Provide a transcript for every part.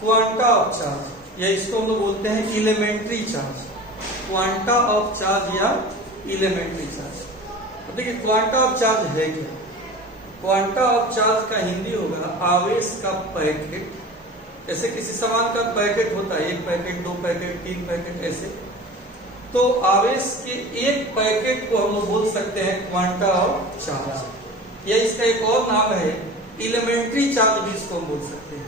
Quanta of charge, या इसको हम लोग बोलते हैं elementary charge, quanta of charge या इलेमेंट्री चार्ज। तो देखिए क्वांटा ऑफ चार्ज है क्या? क्वांटा ऑफ चार्ज का हिंदी होगा आवेश का पैकेट। जैसे किसी सामान का पैकेट होता है, 1 पैकेट, 2 पैकेट, 3 पैकेट, ऐसे। तो आवेश के एक पैकेट को हम लोग बोल सकते हैं क्वांटा ऑफ चार्ज, या इसका एक और नाम है इलेमेंट्री चार्ज भी इसको हम बोल सकते हैं।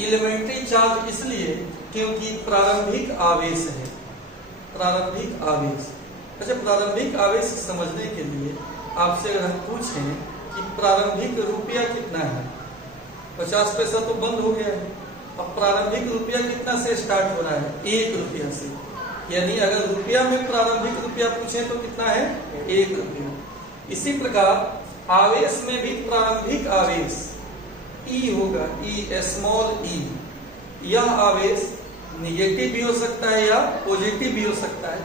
इलेमेंट्री चार्ज इसलिए क्योंकि प्रारंभिक आवेश है, प्रारंभिक आवेश। अच्छा, प्रारंभिक आवेश समझने के लिए आपसे अगर हम पूछें कि प्रारंभिक रुपया कितना है, 50 पैसा तो बंद हो गया है, अब प्रारंभिक रुपया कितना से स्टार्ट हो रहा है? 1 रुपया से। यानी अगर रुपया में प्रारंभिक रुपया पूछे तो कितना है? 1 रुपया। इसी प्रकार आवेश में भी प्रारंभिक आवेश E होगा, E स्मॉल e। यह आवेश निगेटिव भी हो सकता है या पॉजिटिव भी हो सकता है,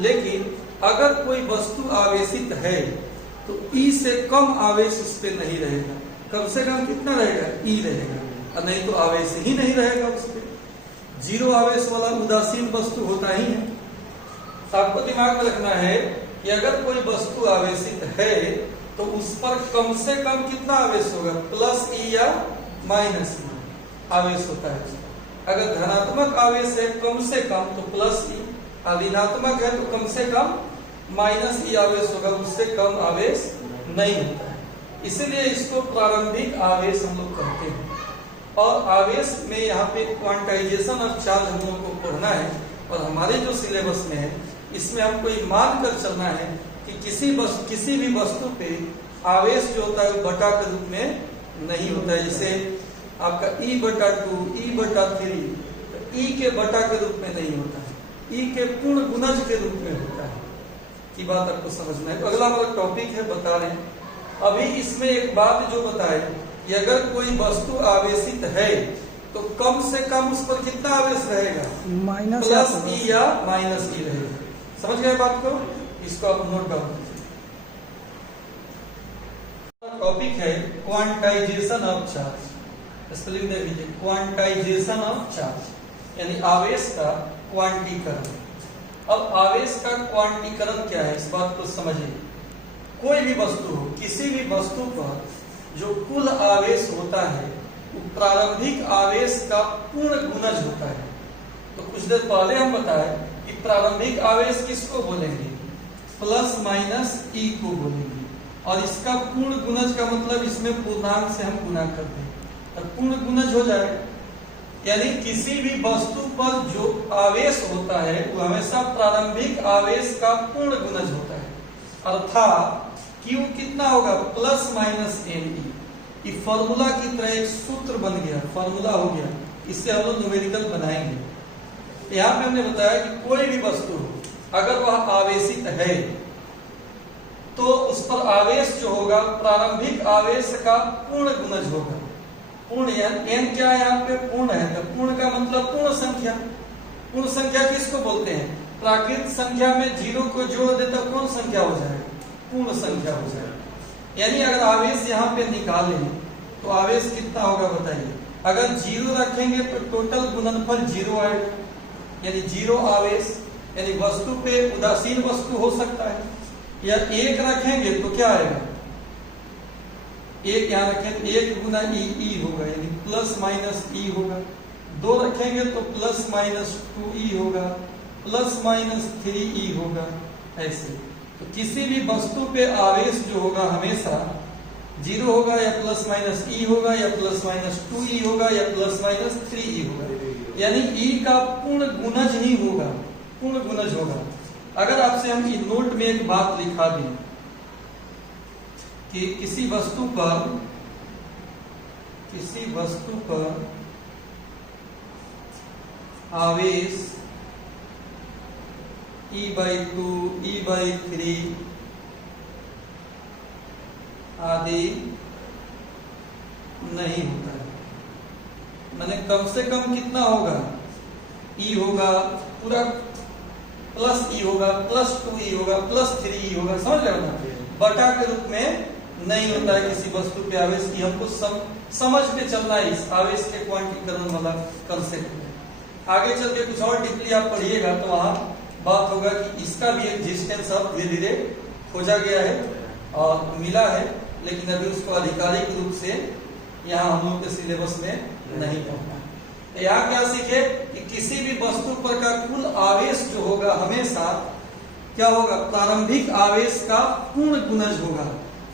लेकिन अगर कोई वस्तु आवेशित है तो E से कम आवेश उस पर नहीं रहेगा। कम से कम कितना रहेगा? E रहेगा, और नहीं तो आवेश ही नहीं रहेगा उस पर। 0 आवेश वाला उदासीन वस्तु होता ही है। तो आपको दिमाग में रखना है कि अगर कोई वस्तु आवेशित है तो उस पर कम से कम कितना आवेश होगा? प्लस E या माइनस E आवेश होता है। अगर धनात्मक आवेश है कम से कम तो प्लस E, और ऋणात्मक है तो कम से कम माइनस E आवेश होगा, उससे कम आवेश नहीं होता है। इसीलिए इसको प्रारंभिक आवेश हम लोग कहते हैं। और आवेश में यहाँ पे क्वांटाइजेशन ऑफ चार्ज हम लोग को पढ़ना है, और हमारे जो सिलेबस में है इसमें हमको ये मान कर चलना है कि किसी भी वस्तु पे आवेश जो होता है वो बटा के रूप में नहीं होता है। जैसे आपका E/2, E/3 E के बटा के रूप में नहीं होता है, E के पूर्ण गुणज के रूप में होता है। की बात आपको समझना है। तो अगला हमारा टॉपिक है, बता रहे हैं अभी इसमें एक बात जो बताए कि अगर कोई वस्तु आवेशित है तो कम से कम उस पर कितना आवेश रहेगा? प्लस E या माइनस E रहेगा। समझ गए बात को? इसको आप नोट डाउन कीजिए। टॉपिक है क्वांटाइजेशन ऑफ चार्ज। स्पेलिंग देख लीजिए, क्वांटाइजेशन ऑफ चार्ज यानी आवेश का क्वांटीकरण। अब आवेश का क्वांटीकरण क्या है, इस बात को समझिए। कोई भी वस्तु हो, किसी भी वस्तु पर जो कुल आवेश होता है वो प्रारंभिक आवेश का पूर्ण गुणज होता है। तो कुछ देर पहले हम बताए कि प्रारंभिक आवेश किसको बोलेंगे? प्लस माइनस E को बोलेंगे, और इसका पूर्ण गुणज का मतलब इसमें पूर्णांक से हम गुना करते हैं और पूर्ण गुणज हो जाएगा। यानी किसी भी वस्तु पर जो आवेश होता है वो हमेशा प्रारंभिक आवेश का पूर्ण गुणज होता है, अर्थात Q कितना होगा? Plus minus Ne। ये फॉर्मूला की तरह एक सूत्र बन गया, फॉर्मूला हो गया। इससे हम लोग न्यूमेरिकल बनाएंगे। यहाँ पे हमने बताया कि कोई भी वस्तु अगर वह आवेशित है तो उस पर आवेश जो होगा प्रारंभिक आवेश का पूर्ण गुणज होगा। पूर्ण n क्या है? यहाँ पे पूर्ण है, तो पूर्ण का मतलब पूर्ण संख्या। पूर्ण संख्या किसको बोलते हैं? प्राकृत संख्या में 0 को जोड़ देता कौन संख्या हो जाएगा? पूर्ण संख्या हो जाएगा। यानी अगर आवेश यहाँ पे निकालें तो आवेश कितना होगा बताइए? अगर 0 रखेंगे तो टोटल गुणनफल 0 आएगा, यानी 0 आवेश। यानी वस्तु पे उदासीन वस्तु हो सकता है। या 1 रखेंगे तो क्या आएगा? 1 यहाँ रखें तो 1 गुना E होगा, यानी प्लस माइनस E होगा। 2 रखेंगे तो प्लस माइनस 2E होगा, प्लस माइनस 3E होगा। ऐसे तो किसी भी वस्तु पे आवेश जो होगा हमेशा 0 होगा, या प्लस माइनस E होगा, या प्लस माइनस 2E होगा, या प्लस माइनस 3E होगा। यानी E का पूर्ण गुणज ही होगा, पूर्ण गुणज होगा। अगर आपसे हम नोट में एक बात लिखा दें कि किसी वस्तु पर आवेश E/2, E/3 आदि नहीं होता है, माने कम से कम कितना होगा? E होगा, पूरा प्लस E होगा, प्लस 2E होगा, प्लस 3E होगा। समझ रहे हो ना? बटा के रूप में नहीं होता है किसी वस्तु पे आवेश की। हमको समझ के चलना है इस आवेश के क्वांटीकरण वाला कंसेप्ट में। आगे चल के कुछ और डीपली आप पढ़िएगा तो वहाँ बात होगा कि इसका भी एग्जिस्टेंस अब धीरे धीरे खोजा गया है और मिला है, लेकिन अभी उसको आधिकारिक रूप से यहाँ हम लोग के सिलेबस में नहीं पढ़ना है। यहाँ क्या सीखे कि किसी भी वस्तु पर का कुल आवेश जो होगा हमेशा क्या होगा, प्रारंभिक आवेश का पूर्ण गुणज होगा।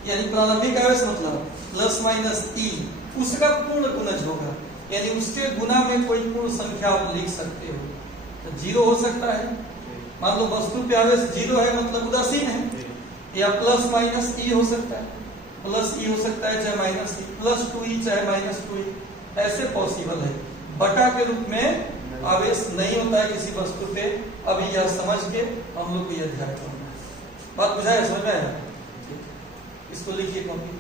यानी प्रारंभिक आवेश मतलब प्लस माइनस ई, उसका पूर्ण गुणज होगा। यानी उसके गुना में कोई पूर्ण संख्या आप लिख सकते हो। तो जीरो हो सकता है, मान लो वस्तु पे आवेश जीरो है मतलब उदासीन है, या प्लस माइनस ई हो सकता है, प्लस ई हो सकता है चाहे माइनस ई, प्लस 2e चाहे माइनस 2e, ऐसे पॉसिबल है। बटा के रूप में आवेश नहीं होता है किसी वस्तु पे। अभी यह समझ के हम लोग को यह ध्यान रखना है। बात बुझाया, समझ में आया? इसको लिखिए कॉपी।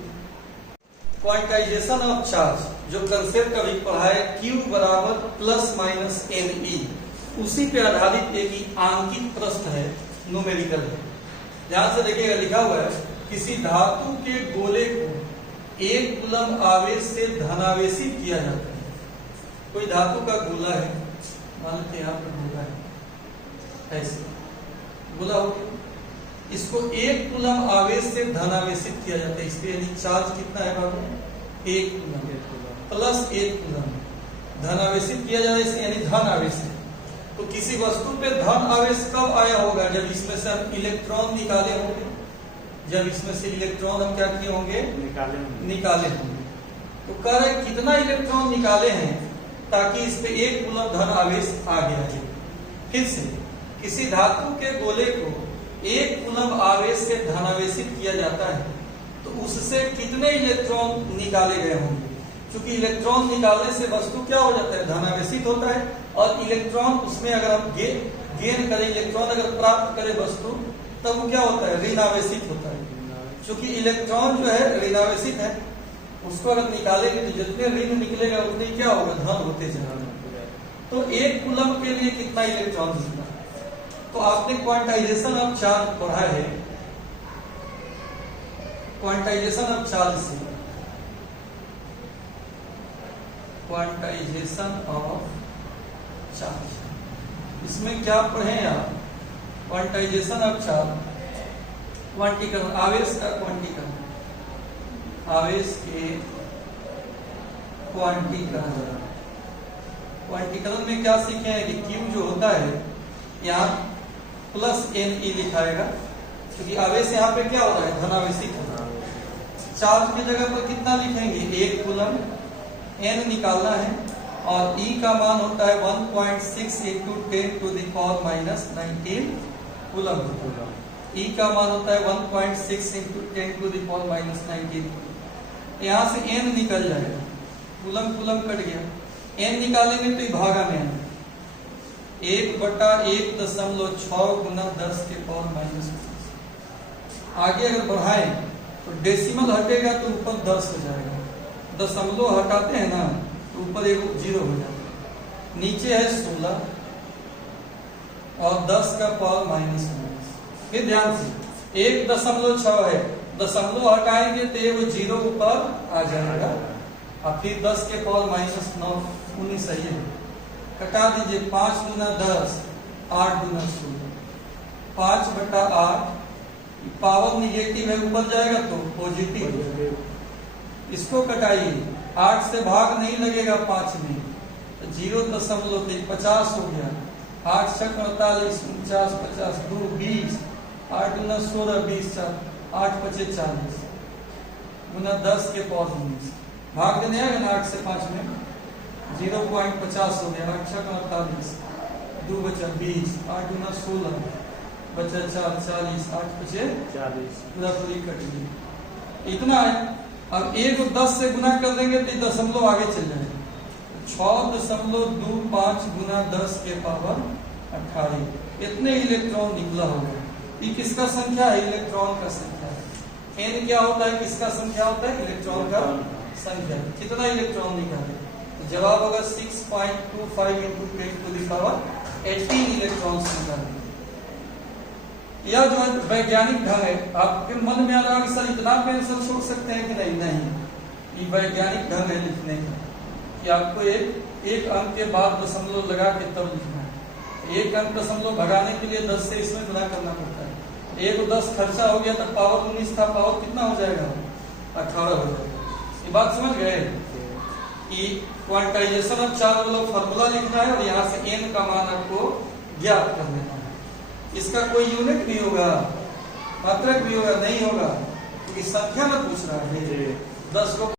क्वांटाइजेशन ऑफ चार्ज, जो कंसेप्ट कभी पढ़ा है, Q बराबर प्लस माइनस NE, उसी पे आधारित एक आंकित प्रश्न है, न्यूमेरिकल है। ध्यान से देखिएगा, लिखा हुआ है किसी धातु के गोले को 1 कूलम आवेश से धनावेशित किया जाता है। कोई धातु का गोला है, मान लीजिए यहाँ पर गोला है, ऐसे गोला हो गया, इसको 1 कूलम आवेश से धनावेशित किया जाता है। इस पे यानी चार्ज कितना है बाबू, 1 कूलम प्लस 1 कूलम धनावेशित किया जाता है, इससे यानी धन आवेश है। तो किसी वस्तु पे धन आवेश कब आया होगा, जब इसमें से हम इलेक्ट्रॉन निकाले होंगे। जब इसमें से इलेक्ट्रॉन हम क्या किए होंगे, निकाले होंगे। तो कह रहे कितना इलेक्ट्रॉन निकाले हैं ताकि इस पे 1 कूलम धन आवेश आ गया है। फिर से किसी धातु के गोले को 1 कूलम आवेश से धनावेशित किया जाता है, तो उससे कितने इलेक्ट्रॉन निकाले गए होंगे। क्योंकि इलेक्ट्रॉन निकालने से वस्तु क्या हो जाता है, धनावेशित होता है। और इलेक्ट्रॉन उसमें अगर हम गेन करें, इलेक्ट्रॉन अगर प्राप्त करें वस्तु, तब वो क्या होता है, ऋणावेशित होता है। क्योंकि इलेक्ट्रॉन जो है ऋणावेशित है, उसको अगर निकालेंगे तो जितने ऋण निकलेगा उतने क्या होगा, धन होते जाएगा। तो 1 कूलम के लिए कितना इलेक्ट्रॉन मिलता है। तो आपने क्वांटाइजेशन ऑफ चार्ज पढ़ा है, क्वांटाइजेशन ऑफ चार्ज से क्वांटाइजेशन ऑफ चार्ज, इसमें क्या पढ़े आप, क्वांटाइजेशन ऑफ चार्ज, क्वांटीकरण, आवेश का क्वांटीकरण, आवेश के क्वांटीकरण। क्वांटीकरण में क्या सीखे हैं कि Q जो होता है यहाँ प्लस NE लिखाएगा, क्योंकि आवेश यहाँ पे क्या हो रहा है, धनावेशित हो रहा है। चार्ज की जगह पर कितना लिखेंगे, 1 कूलम, N निकालना है और E का मान होता है 1.6 × 10⁻⁻19 कूलम। E का मान होता है 1.6 × 10⁻⁻19। यहाँ से N निकल जाएगा, कूलम कूलम कट गया, N निकालेंगे तो भागा में आएगा 1/1.6 × 10⁻⁻⁻। आगे अगर बढ़ाएं तो डेसिमल हटेगा तो ऊपर 10 हो जाएगा, दशमलव हटाते हैं ना तो ऊपर एक 0 हो जाता है। नीचे है 16 और 10 का पावर -19। फिर ध्यान से 1.6 है, दशमलव हटाएंगे तो ये 0 ऊपर आ जाएगा और फिर 10 के पावर -9 19 सही है। कटा दीजिए, 5 × 10 8 × 16, 5/8। पावर निगेटिव है, ऊपर जाएगा तो पॉजिटिव। इसको कटाइए, 8 से भाग नहीं लगेगा 5 में, तो 0.50 हो गया। 8 × 48 49 50 2 20 8 × 16 20 8 × 5 40 गुना 10 के पावर 19। भाग देने आएगा ना 8 से 5 में, 0.50 हो गया। 8 × 48 2 बचा 20 8 × 16 बचा 4 40 8 × 5 40 पूरा पूरी कट गई। इतना है। अब 1 को 10 से गुना कर देंगे तो दशमलव आगे चल जाएगा, 6.25 गुना 10 के पावर 18। इतने इलेक्ट्रॉन निकला होगा। ये किसका संख्या है, इलेक्ट्रॉन का संख्या है। N क्या होता है, किसका संख्या होता है, इलेक्ट्रॉन का संख्या। कितना इलेक्ट्रॉन निकाले, जवाब होगा 6.25 × 10⁻18 इलेक्ट्रॉन निकाले। यह जो वैज्ञानिक ढंग है, आपके मन में आ रहा है कि सर इतना पेंसिल छोड़ सकते हैं कि नहीं? नहीं, ये वैज्ञानिक ढंग है लिखने का कि आपको एक अंक के बाद दशमलव लगा के तब लिखना है। एक अंक दशमलव भगाने के लिए 10 से इसमें गुणा करना पड़ता है। 1 और 10 खर्चा हो गया तो पावर 19 था, पावर कितना हो जाएगा? 18 हो जाएगा। ये बात समझ गए कि क्वांटाइजेशन ऑफ चार्ज वाला फॉर्मूला लिखना है और यहाँ से n का मान आपको ज्ञात कर लेना है। इसका कोई यूनिट भी होगा, मात्रक भी होगा? नहीं होगा, क्योंकि संख्या में पूछ रहा है। 10 को